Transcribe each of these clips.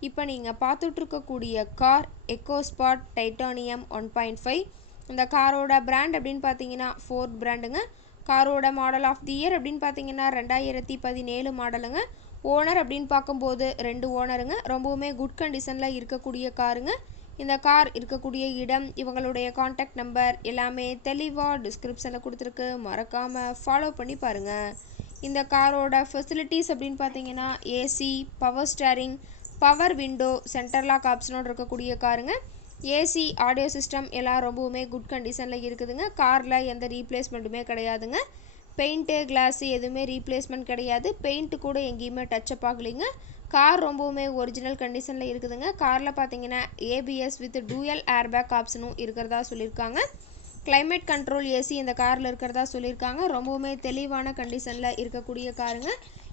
இப்போ நீங்கள் பார்த்துட்ருக்கக்கூடிய car EcoSport titanium one point five இந்த காரோட பிராண்ட் அப்படின்னு பார்த்தீங்கன்னா ஃபோர்ட் பிராண்டுங்க காரோட மாடல் ஆஃப் தி இயர் அப்படின்னு பார்த்தீங்கன்னா ரெண்டாயிரத்தி பதினேழு மாடலுங்க ஓனர் அப்படின்னு பார்க்கும்போது ரெண்டு ஓனருங்க ரொம்பவுமே குட் கண்டிஷனில் இருக்கக்கூடிய காருங்க. இந்த கார் இருக்கக்கூடிய இடம் இவங்களுடைய காண்டாக்ட் நம்பர் எல்லாமே தெளிவாக டிஸ்கிரிப்ஷனில் கொடுத்துருக்கு. மறக்காமல் ஃபாலோ பண்ணி பாருங்கள் இந்த காரோட ஃபெசிலிட்டிஸ் அப்படின்னு பார்த்தீங்கன்னா AC power steering power window centre lock ஆப்ஷனோடு இருக்கக்கூடிய காருங்க ஏசி ஆடியோ சிஸ்டம் எல்லாம் ரொம்பவுமே குட் கண்டிஷனில் இருக்குதுங்க. காரில் எந்த ரீப்ளேஸ்மெண்ட்டுமே கிடையாதுங்க. பெயிண்ட்டு கிளாஸு எதுவுமே ரீப்ளேஸ்மெண்ட் கிடையாது. பெயிண்ட்டு கூட எங்கேயுமே டச்சப் ஆகலைங்க. கார் ரொம்பவுமே ஒரிஜினல் கண்டிஷனில் இருக்குதுங்க. காரில் பார்த்தீங்கன்னா ஏபிஎஸ் வித் டூயல் ஏர்பேக் ஆப்ஷனும் இருக்கிறதா சொல்லியிருக்காங்க. கிளைமேட் கண்ட்ரோல் ஏசி இந்த காரில் இருக்கிறதா சொல்லியிருக்காங்க. ரொம்பவுமே தெளிவான கண்டிஷனில் இருக்கக்கூடிய காருங்க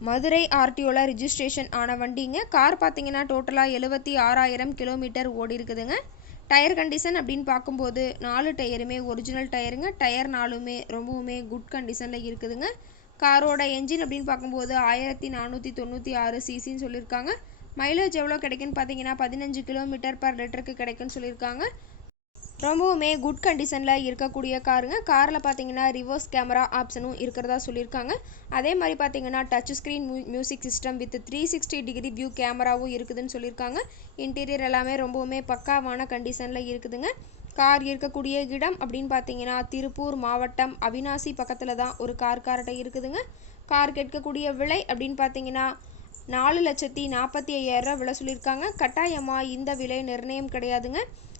மதுரை ஆர்டிஓவில் ரிஜிஸ்ட்ரேஷன் ஆன வண்டிங்க. கார் பார்த்தீங்கன்னா டோட்டலாக எழுபத்தி ஆறாயிரம் கிலோமீட்டர் ஓடி இருக்குதுங்க. டயர் கண்டிஷன் அப்படின்னு பார்க்கும்போது நாலு டயருமே ஒரிஜினல் டயருங்க. டயர் நாலுமே ரொம்பவுமே குட் கண்டிஷனில் இருக்குதுங்க. காரோட என்ஜின் அப்படின்னு பார்க்கும்போது ஆயிரத்தி நானூற்றி தொண்ணூற்றி ஆறு சிசின்னு சொல்லியிருக்காங்க. மைலேஜ் எவ்வளோ கிடைக்குன்னு பார்த்தீங்கன்னா பதினஞ்சு கிலோமீட்டர் பர் லிட்டருக்கு கிடைக்குன்னு சொல்லியிருக்காங்க. ரொம்பவுமே குட் கண்டிஷனில் இருக்கக்கூடிய காருங்க காரில் பார்த்தீங்கன்னா ரிவர்ஸ் கேமரா ஆப்ஷனும் இருக்கிறதா சொல்லியிருக்காங்க. அதே மாதிரி பார்த்தீங்கன்னா touch screen music system with three sixty degree view கேமராவும் இருக்குதுன்னு சொல்லியிருக்காங்க. இன்டீரியர் எல்லாமே ரொம்பவுமே பக்காவான கண்டிஷனில் இருக்குதுங்க. கார் இருக்கக்கூடிய இடம் அப்படின்னு பார்த்தீங்கன்னா திருப்பூர் மாவட்டம் அவினாசி பக்கத்தில் தான் ஒரு கார் கார்ட்டை இருக்குதுங்க. கார் கேட்கக்கூடிய விலை அப்படின்னு பார்த்தீங்கன்னா நாலு லட்சத்தி நாற்பத்தி ஐயாயிரம் விலை சொல்லியிருக்காங்க. கட்டாயமாக இந்த விலை நிர்ணயம் கிடையாதுங்க.